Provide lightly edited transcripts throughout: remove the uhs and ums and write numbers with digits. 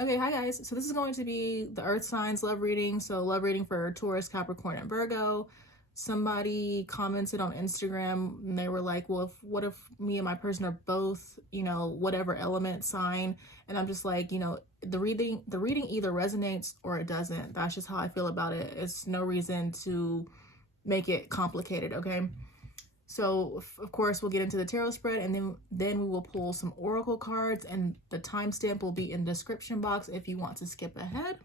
Okay, hi guys. So this is going to be the Earth signs love reading. So love reading for Taurus, Capricorn, and Virgo. Somebody commented on Instagram and they were like, well, what if me and my person are both, whatever element sign? And I'm just like, the reading either resonates or it doesn't. That's just how I feel about it. It's no reason to make it complicated, okay? So of course we'll get into the tarot spread, and then we will pull some oracle cards, and the timestamp will be in the description box if you want to skip ahead.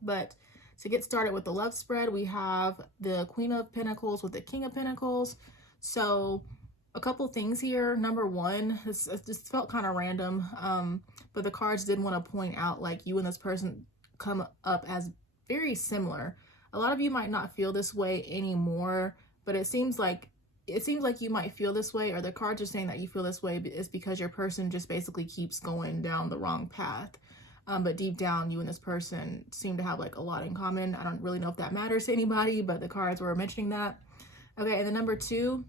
But to get started with the love spread, we have the Queen of Pentacles with the King of Pentacles. So a couple things here. Number one, this felt kind of random, but the cards did want to point out like you and this person come up as very similar. A lot of you might not feel this way anymore, but it seems like you might feel this way, or the cards are saying that you feel this way is because your person just basically keeps going down the wrong path. But deep down, you and this person seem to have like a lot in common. I don't really know if that matters to anybody, but the cards were mentioning that. Okay, and then number two,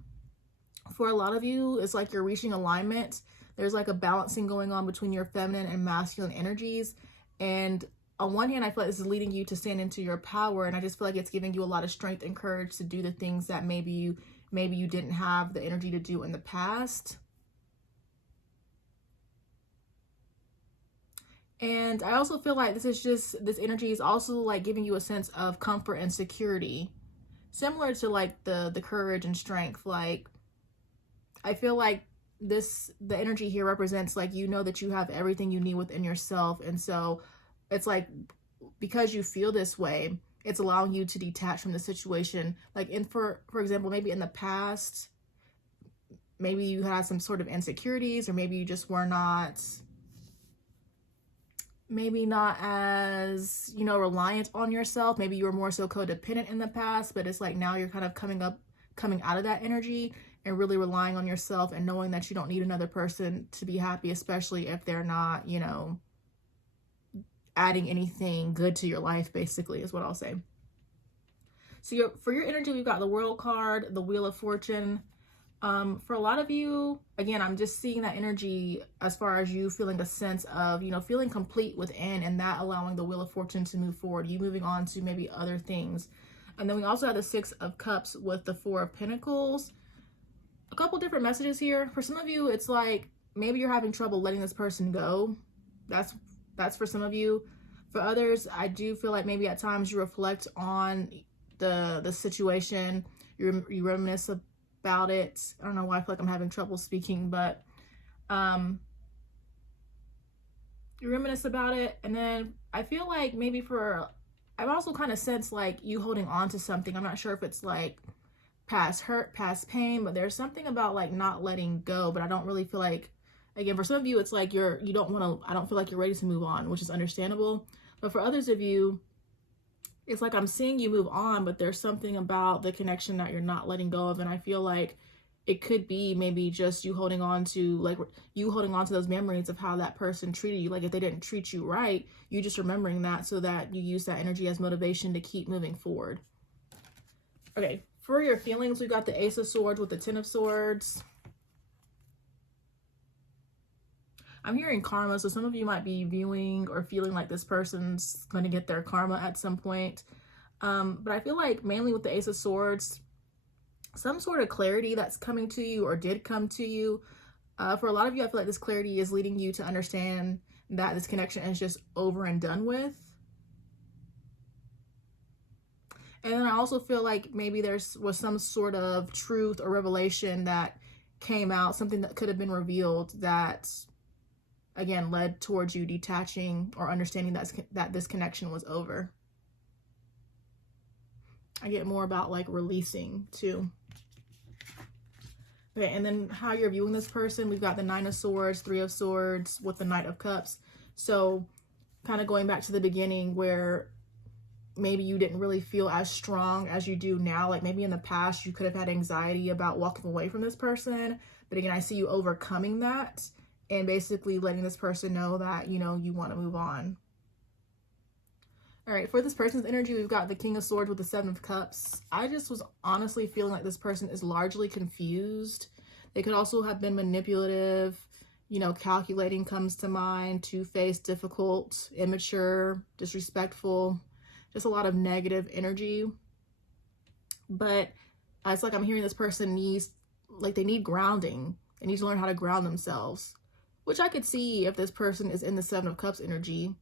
for a lot of you, it's like you're reaching alignment. There's like a balancing going on between your feminine and masculine energies. And on one hand, I feel like this is leading you to stand into your power. And I just feel like it's giving you a lot of strength and courage to do the things that maybe you didn't have the energy to do in the past. And I also feel like this energy is also like giving you a sense of comfort and security, similar to like the courage and strength. Like I feel like the energy here represents like, you know, that you have everything you need within yourself. And so it's like, because you feel this way, it's allowing you to detach from the situation. Like for example, maybe in the past, maybe you had some sort of insecurities, or maybe you just were not as, reliant on yourself. Maybe you were more so codependent in the past, but it's like now you're kind of coming out of that energy and really relying on yourself and knowing that you don't need another person to be happy, especially if they're not, adding anything good to your life, basically, is what I'll say. So for your energy, we've got the World card, the Wheel of Fortune. For a lot of you, again, I'm just seeing that energy as far as you feeling a sense of, feeling complete within, and that allowing the Wheel of Fortune to move forward, you moving on to maybe other things. And then we also have the Six of Cups with the Four of Pentacles. A couple different messages here. For some of you, it's like maybe you're having trouble letting this person go. That's for some of you. For others, I do feel like maybe at times you reflect on the situation, you reminisce about it. I don't know why I feel like I'm having trouble speaking, but you reminisce about it. And then I feel like maybe I've also kind of sensed like you holding on to something. I'm not sure if it's like past hurt, past pain, but there's something about like not letting go. But I don't really feel like, again, for some of you, it's like I don't feel like you're ready to move on, which is understandable. But for others of you, it's like I'm seeing you move on, but there's something about the connection that you're not letting go of. And I feel like it could be maybe just you holding on to those memories of how that person treated you. Like if they didn't treat you right, you just remembering that so that you use that energy as motivation to keep moving forward. Okay, for your feelings, we got the Ace of Swords with the Ten of Swords. I'm hearing karma, so some of you might be viewing or feeling like this person's going to get their karma at some point. But I feel like mainly with the Ace of Swords, some sort of clarity that's coming to you or did come to you. For a lot of you, I feel like this clarity is leading you to understand that this connection is just over and done with. And then I also feel like maybe was some sort of truth or revelation that came out, something that could have been revealed that, again, led towards you detaching or understanding that this connection was over. I get more about like releasing too. Okay, and then how you're viewing this person, we've got the Nine of Swords, Three of Swords with the Knight of Cups. So kind of going back to the beginning where maybe you didn't really feel as strong as you do now. Like maybe in the past you could have had anxiety about walking away from this person. But again, I see you overcoming that and basically letting this person know that, you want to move on. All right, for this person's energy, we've got the King of Swords with the Seven of Cups. I just was honestly feeling like this person is largely confused. They could also have been manipulative. You know, calculating comes to mind, two-faced, difficult, immature, disrespectful, just a lot of negative energy. But it's like I'm hearing this person needs, like they need grounding. They need to learn how to ground themselves, which I could see if this person is in the Seven of Cups energy,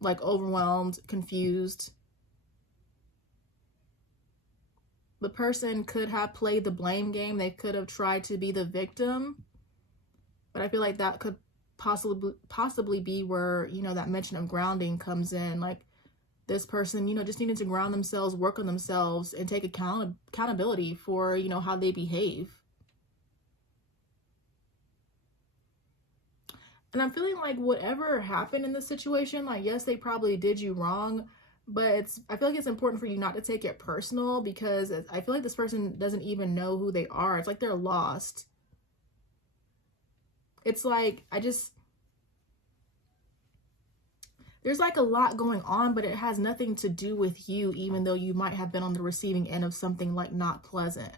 like overwhelmed, confused. The person could have played the blame game. They could have tried to be the victim. But I feel like that could possibly be where, you know, that mention of grounding comes in. Like this person, you know, just needed to ground themselves, work on themselves, and take accountability for, you know, how they behave. And I'm feeling like whatever happened in this situation, like, yes, they probably did you wrong, but I feel like it's important for you not to take it personal, because I feel like this person doesn't even know who they are. It's like they're lost. It's like, there's like a lot going on, but it has nothing to do with you, even though you might have been on the receiving end of something like not pleasant.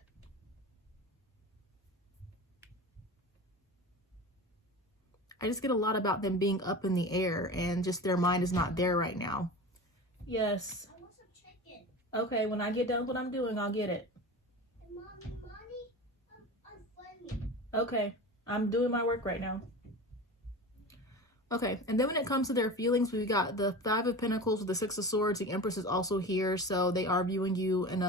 I just get a lot about them being up in the air and just their mind is not there right now. Yes. I want some chicken. Okay, when I get done with what I'm doing, I'll get it. And Mommy, I'm funny. Okay, I'm doing my work right now. Okay, and then when it comes to their feelings, we got the Five of Pentacles with the Six of Swords. The Empress is also here, so they are viewing you in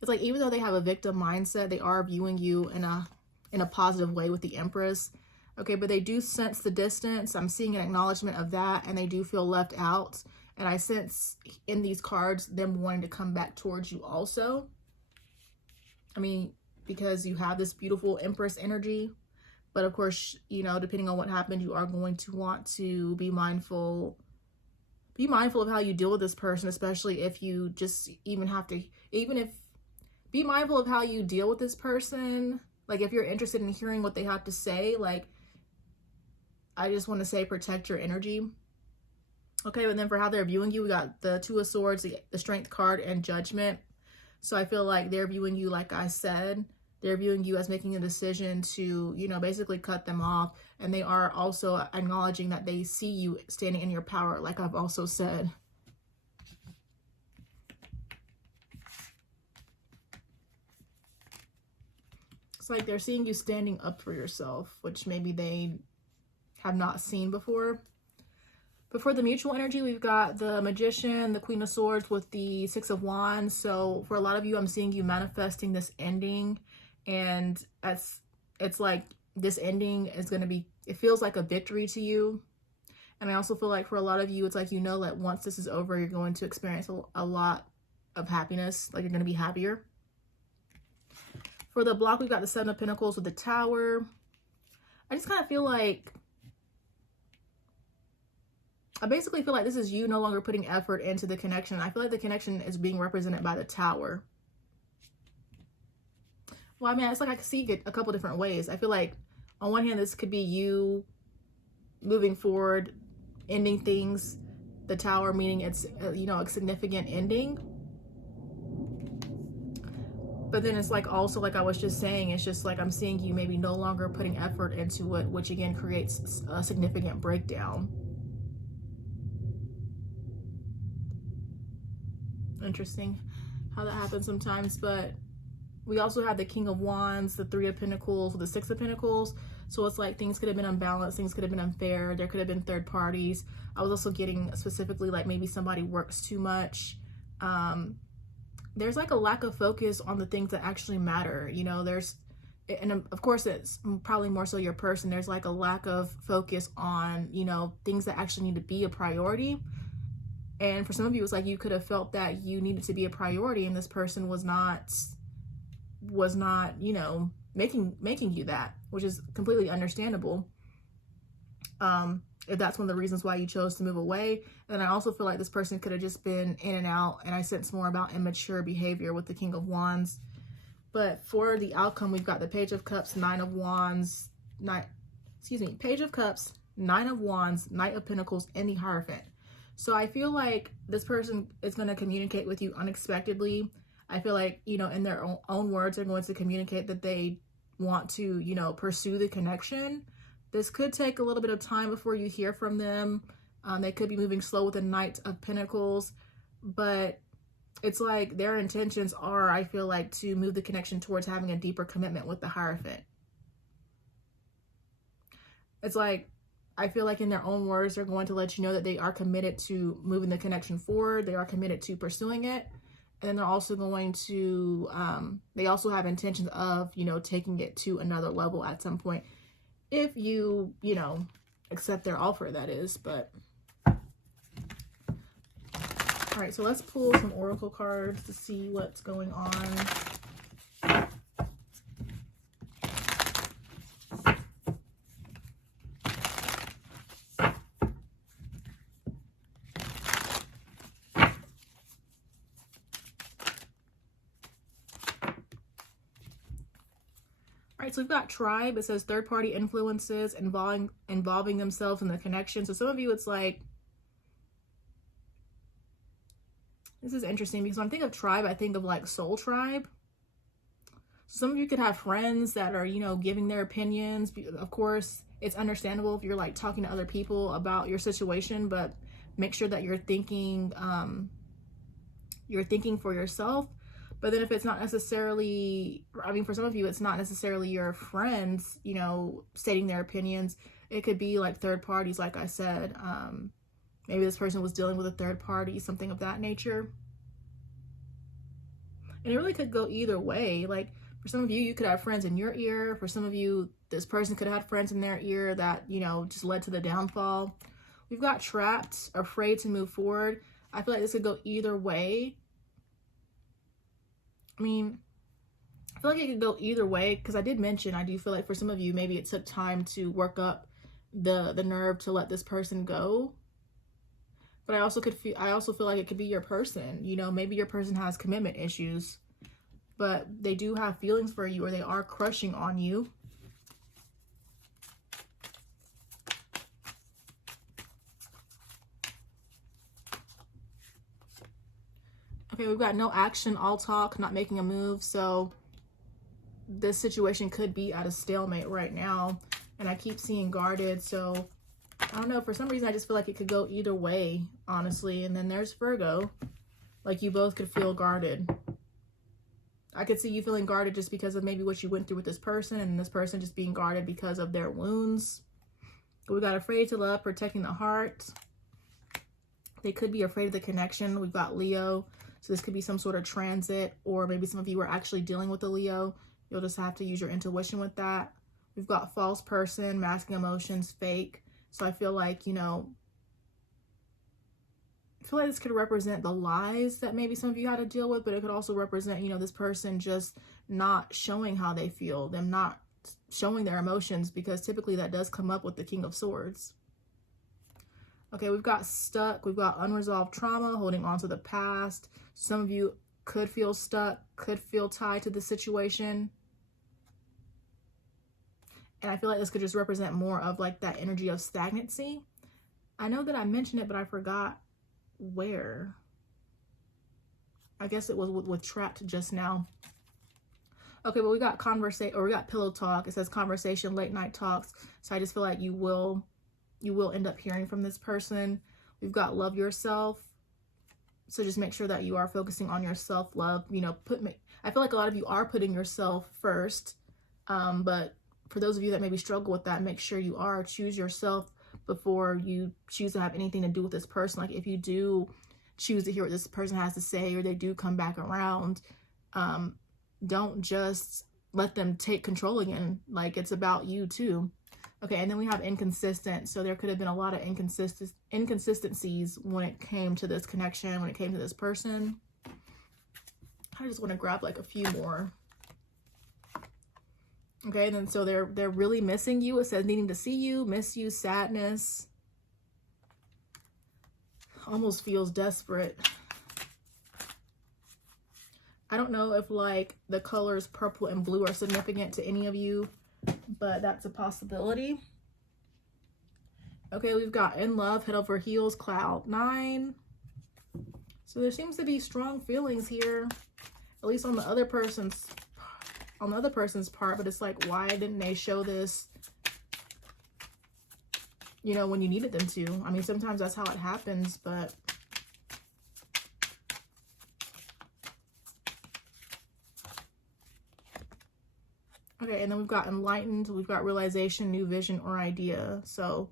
it's like, even though they have a victim mindset, they are viewing you in a positive way with the Empress. Okay, but they do sense the distance. I'm seeing an acknowledgement of that, and they do feel left out. And I sense in these cards them wanting to come back towards you also. I mean, because you have this beautiful Empress energy. But of course, you know, depending on what happened, you are going to want to be mindful. Be mindful of how you deal with this person, especially if you just be mindful of how you deal with this person. Like if you're interested in hearing what they have to say, like, I just want to say protect your energy. Okay, but then for how they're viewing you, we got the Two of Swords, the Strength card, and Judgment. So I feel like they're viewing you, like I said, they're viewing you as making a decision to, you know, basically cut them off. And they are also acknowledging that they see you standing in your power, like I've also said. It's like they're seeing you standing up for yourself, which maybe they have not seen before. But for the mutual energy, we've got the Magician, the Queen of Swords with the Six of Wands. So for a lot of you, I'm seeing you manifesting this ending. And it's like this ending is going to be, it feels like a victory to you. And I also feel like for a lot of you, it's like, you know, that once this is over, you're going to experience a lot of happiness. Like you're going to be happier. For the block, we've got the Seven of Pentacles with the Tower. I just kind of feel like, I basically feel like this is you no longer putting effort into the connection. I feel like the connection is being represented by the Tower. Well, I mean, it's like I can see it a couple different ways. I feel like on one hand, this could be you moving forward, ending things. The Tower meaning it's, you know, a significant ending. But then it's like also, like I was just saying, it's just like I'm seeing you maybe no longer putting effort into it, which again creates a significant breakdown. Interesting how that happens sometimes. But we also have the King of Wands, the Three of Pentacles, the Six of Pentacles. So it's like things could have been unbalanced, things could have been unfair, there could have been third parties. I was also getting specifically like maybe somebody works too much. There's like a lack of focus on the things that actually matter. You know, and of course it's probably more so your person. There's like a lack of focus on, you know, things that actually need to be a priority. And for some of you, it's like you could have felt that you needed to be a priority and this person was not, you know, making you that, which is completely understandable. If that's one of the reasons why you chose to move away. And I also feel like this person could have just been in and out, and I sense more about immature behavior with the King of Wands. But for the outcome, we've got the Page of Cups, Nine of Wands, Page of Cups, Nine of Wands, Knight of Pentacles, and the Hierophant. So I feel like this person is going to communicate with you unexpectedly. I feel like, you know, in their own words, they're going to communicate that they want to, you know, pursue the connection. This could take a little bit of time before you hear from them. They could be moving slow with the Knight of Pentacles, but it's like their intentions are, I feel like, to move the connection towards having a deeper commitment with the Hierophant. It's like, I feel like in their own words, they're going to let you know that they are committed to moving the connection forward. They are committed to pursuing it. And then they're also going to, they also have intentions of, you know, taking it to another level at some point. If you, you know, accept their offer, that is. But, all right, so let's pull some oracle cards to see what's going on. All right, so we've got tribe. It says third-party influences involving themselves in the connection. So some of you, it's like, this is interesting because when I think of tribe, I think of like soul tribe. So some of you could have friends that are, you know, giving their opinions. Of course, it's understandable if you're like talking to other people about your situation, but make sure that you're thinking for yourself. But then if it's not necessarily, I mean, for some of you, it's not necessarily your friends, you know, stating their opinions. It could be like third parties, like I said. Maybe this person was dealing with a third party, something of that nature. And it really could go either way. Like for some of you, you could have friends in your ear. For some of you, this person could have had friends in their ear that, you know, just led to the downfall. We've got trapped, afraid to move forward. I feel like this could go either way. I mean, I feel like it could go either way because I did mention, I do feel like for some of you, maybe it took time to work up the nerve to let this person go. But I also feel like it could be your person. You know, maybe your person has commitment issues, but they do have feelings for you, or they are crushing on you. Okay, we've got no action, all talk, not making a move. So this situation could be at a stalemate right now. And I keep seeing guarded. So I don't know. For some reason, I just feel like it could go either way, honestly. And then there's Virgo. Like you both could feel guarded. I could see you feeling guarded just because of maybe what you went through with this person, and this person just being guarded because of their wounds. We got afraid to love, protecting the heart. They could be afraid of the connection. We've got Leo. So this could be some sort of transit, or maybe some of you are actually dealing with a Leo. You'll just have to use your intuition with that. We've got false person, masking emotions, fake. So I feel like, you know, I feel like this could represent the lies that maybe some of you had to deal with, but it could also represent, you know, this person just not showing how they feel, them not showing their emotions, because typically that does come up with the King of Swords. Okay, we've got stuck. We've got unresolved trauma, holding on to the past. Some of you could feel stuck, could feel tied to the situation. And I feel like this could just represent more of like that energy of stagnancy. I know that I mentioned it, but I forgot where. I guess it was with trapped just now. Okay, but we got we got pillow talk. It says conversation, late night talks. So I just feel like you will end up hearing from this person. We've got love yourself. So just make sure that you are focusing on your self-love. You know, I feel like a lot of you are putting yourself first. But for those of you that maybe struggle with that, make sure you are. Choose yourself before you choose to have anything to do with this person. Like if you do choose to hear what this person has to say, or they do come back around, don't just let them take control again. Like it's about you too. Okay, and then we have inconsistent. So there could have been a lot of inconsistencies when it came to this connection, when it came to this person. I just want to grab like a few more. Okay, and then so they're really missing you. It says needing to see you, miss you, sadness. Almost feels desperate. I don't know if like the colors purple and blue are significant to any of you, but that's a possibility. Okay, we've got in love, head over heels, cloud 9. So there seems to be strong feelings here, at least on the other person's part, but it's like, why didn't they show this you know, when you needed them to. I mean, sometimes that's how it happens, but okay, and then we've got enlightened, we've got realization, new vision or idea. So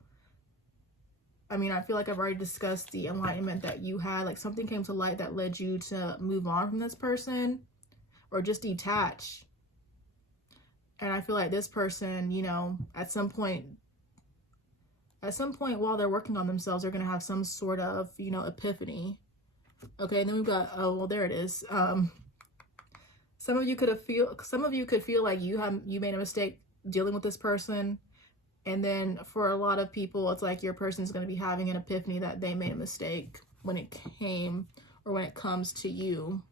I mean, I feel like I've already discussed the enlightenment that you had. Like something came to light that led you to move on from this person or just detach. And I feel like this person, you know, at some point while they're working on themselves, they're going to have some sort of, you know, epiphany. Okay, and then we've got, oh, well, there it is. Some of you could feel like you made a mistake dealing with this person. And then for a lot of people, it's like your person's going to be having an epiphany that they made a mistake when it comes to you.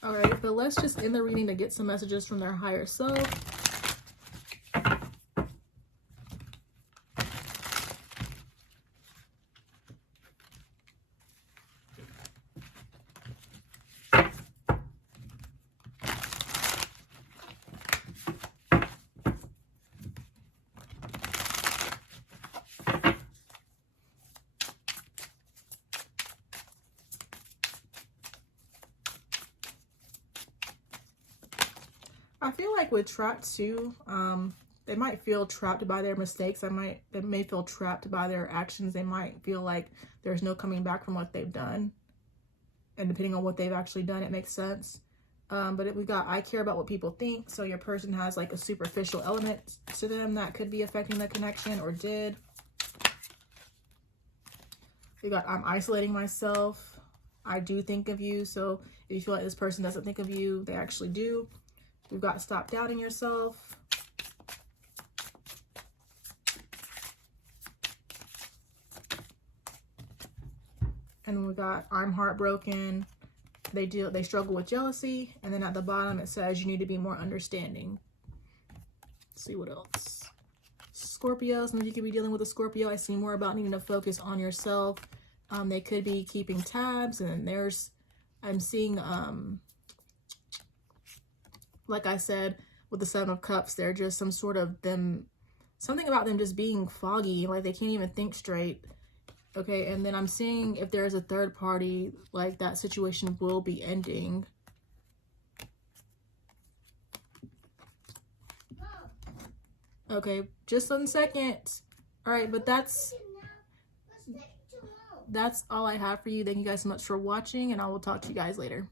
All right, but let's just end the reading to get some messages from their higher self. I feel like with trapped too, they might feel trapped by their mistakes. They may feel trapped by their actions. They might feel like there's no coming back from what they've done. And depending on what they've actually done, it makes sense. But we got, I care about what people think. So your person has like a superficial element to them that could be affecting the connection or did. We got, I'm isolating myself. I do think of you. So if you feel like this person doesn't think of you, they actually do. We've got stop doubting yourself. And we got I'm heartbroken. They struggle with jealousy. And then at the bottom it says you need to be more understanding. Let's see what else. Scorpio, some of you could be dealing with a Scorpio. I see more about needing to focus on yourself. They could be keeping tabs, and I'm seeing like I said, with the Seven of Cups, they're just something about them just being foggy, like they can't even think straight. Okay, and then I'm seeing if there's a third party, like that situation will be ending. Okay, just 1 second. All right, but that's all I have for you. Thank you guys so much for watching, and I will talk to you guys later.